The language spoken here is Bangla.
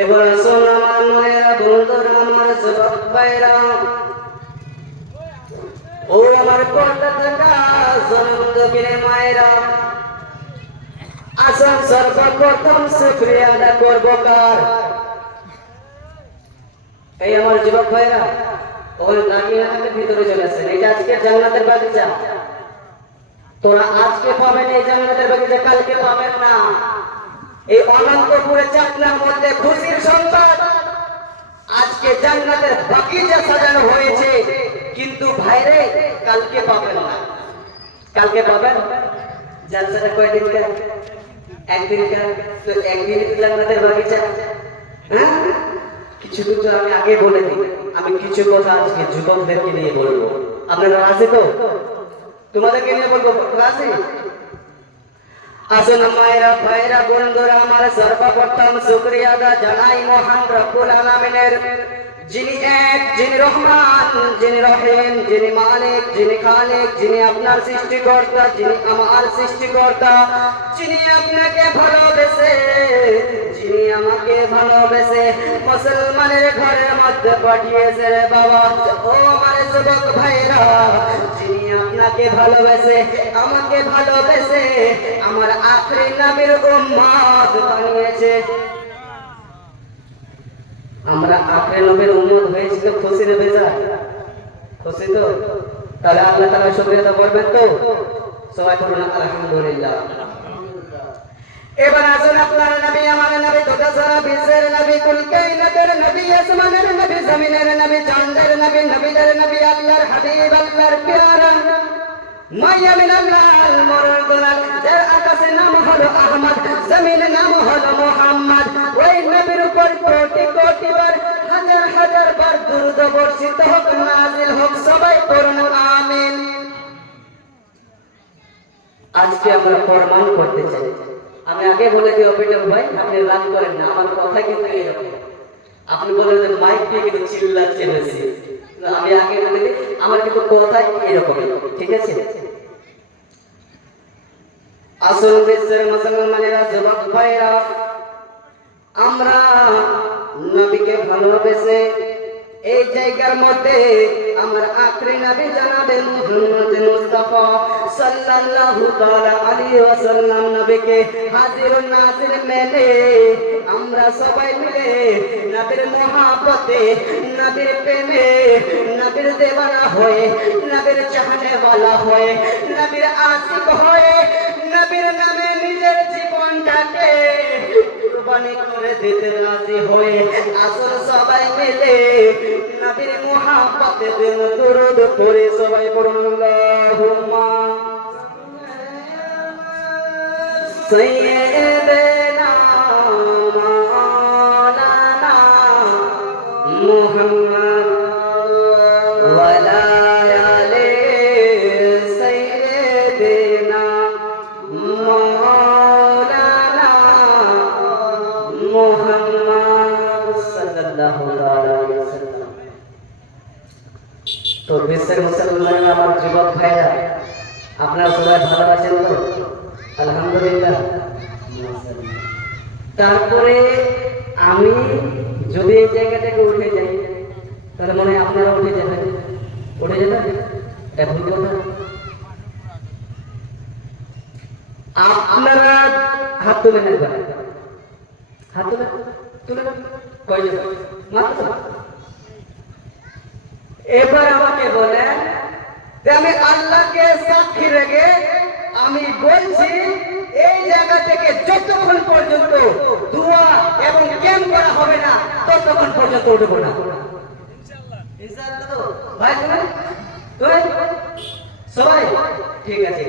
এবার শোন আমার মায়েরা, বন্ধুরা, আমার যুবক ভাইরা, ও আমার পর্দা থাকা জনমদকিনে মায়েরা, আসুন সর্বপ্রথম শুকরিয়া আদা করবো কার? এই আমার যুবক ভাইরা, ওই দাঁড়িয়ে থাকলে ভিতরে চলে আসেন। এটা আজকে জান্নাতের বাগিচা। তোরা আজকে পাবেন এই জান্নাতের বাগিচা, কালকে পাবেন না। এই অনন্তপুরে চাকলার মধ্যে খুশির সংবাদ, আজকে জান্নাতের বাগিচা সাজানো হয়েছে, কিন্তু ভাইরে কালকে পাবেন না। কালকে পাবেন জান্নাতের কয়দিন কার? একদিন কার। তো একদিনই তো জান্নাতের বাগিচা। হ্যাঁ, কিছু কিছু আমি আগে বলে দিই। আমি কিছু কথা আজকে যুবকদেরকে নিয়ে বলবো। আপনারা রাজি তো? তোমাদেরকে নিয়ে বলবো, রাজি? আসুন মায়েরা, ভাইরা, বন্ধুরা, আমার সর্বপ্রথম শুকরিয়া আদা জানাই মহান রব্বুল আলামিনের, যিনি এক, যিনি রহমান, যিনি রহিম, যিনি মালিক, যিনি খালিক, যিনি আপনার সৃষ্টিকর্তা, যিনি আমার সৃষ্টিকর্তা, যিনি আপনাকে ভালোবেসে, যিনি আমাকে ভালোবেসে মুসলমানের ঘরের মধ্যে পাঠিয়েছে রে বাবা। ও আমার যুবক ভাইরা, যিনি আপনাকে ভালোবেসে, আমাকে ভালোবেসে আমার আখরি নবীর উম্মত বানিয়েছে। আমরা আখরি নবীর উম্মত হয়েছি তো খুশি না বেজার? খুশি তো? তাহলে আল্লাহ তাআলা শুকরিয়া করবেন তো? সবাই বলুন আলহামদুলিল্লাহ। এবার আসুন আপনার নবী, আমার নবী, দুটো সারা বিশ্বের নবী, কুল কায়নাতের নবী, আসমানের নবী, জমিনের নবী, চাঁদের নবী, নবীদের নবী, আল্লাহর হাবিব, আল্লাহর প্যারা, মাইয়া মিনাল মুরদুলাল, যার আকাশের নাম হলো আহমদ, জমিনের নাম হলো মুহাম্মদ। ওই নবীর উপর কোটি কোটি বার, হাজার হাজার বার দুরূদ বর্ষিত হোক, নাজিল হোক, সবাই পড়ুন আমিন। আজকে আমরা প্রমাণ করতে চাই। আমি আগে বলে দিই অপিটার ভাই, আপনি রাগ করেন না, আমার কথা কিন্তু এরকম। আপনি বলেন যে মাইক দিয়ে কিন্তু চিল্লাচ্ছে বেশি, আমি আগে বলে দিই আমার কিন্তু কথাই এরকম, ঠিক আছে? আসল বিশ্বের মুসলমানেরা, যুবক ভাইরা, আমরা নবীকে ভালোবেসে এই জায়গার মধ্যে আমার আখরি নবী জনাবে মুহাম্মদ মুস্তাফা সাল্লাল্লাহু তাআলা আলাইহি ওয়াসাল্লাম নবীকে হাজির ও নাজির মেনে আমরা সবাই মিলে নবীর মহব্বতে, নবীর প্রেমে, নবীর দেওয়ানা হয়ে, নবীর চাহনে वाला হয়ে, নবীর আশিক হয়ে, নবীর নামে নিজের জীবনটাকে কুরবানি করে দিতে রাজি হয়ে আসল সবাই মিলে নবীর মুহাব্বতে দিন দুরূদ পড়ে সবাই পড়ুন আল্লাহুম্মা সাইয়্যিদানা মাওলানা মুহাম্মদ ওয়া আলা আলি সাইয়্যিদিনা মাওলানা মুহাম্মদ সাল্লাল্লাহু আলাইহি ওয়াসাল্লাম। তো বিশ্বের মুসলমান আমার যুবক ভাইরা, আপনারা সবাই ভালো আছেন তো? আলহামদুলিল্লাহ। তারপরে আমি যদি এই জায়গা থেকে উঠে যাই, তাহলে মনে হয় আপনারা উঠে যাবেন। উঠে যাবেন? এটা ভুল কথা। আপনারা হাত তুলে নেবেন, হাত তুলে তুলে কয়জন? মাত্র। এবার আমাকে বলেন যে আমি আল্লাহকে সাক্ষী রেখে আমি বলছি এই জায়গা থেকে যতক্ষণ পর্যন্ত দোয়া এবং ক্যাম্প করা হবে না ততক্ষণ পর্যন্ত উঠবো না। ইনশাআল্লাহ। ভাই তুমি সবাই ঠিক আছে।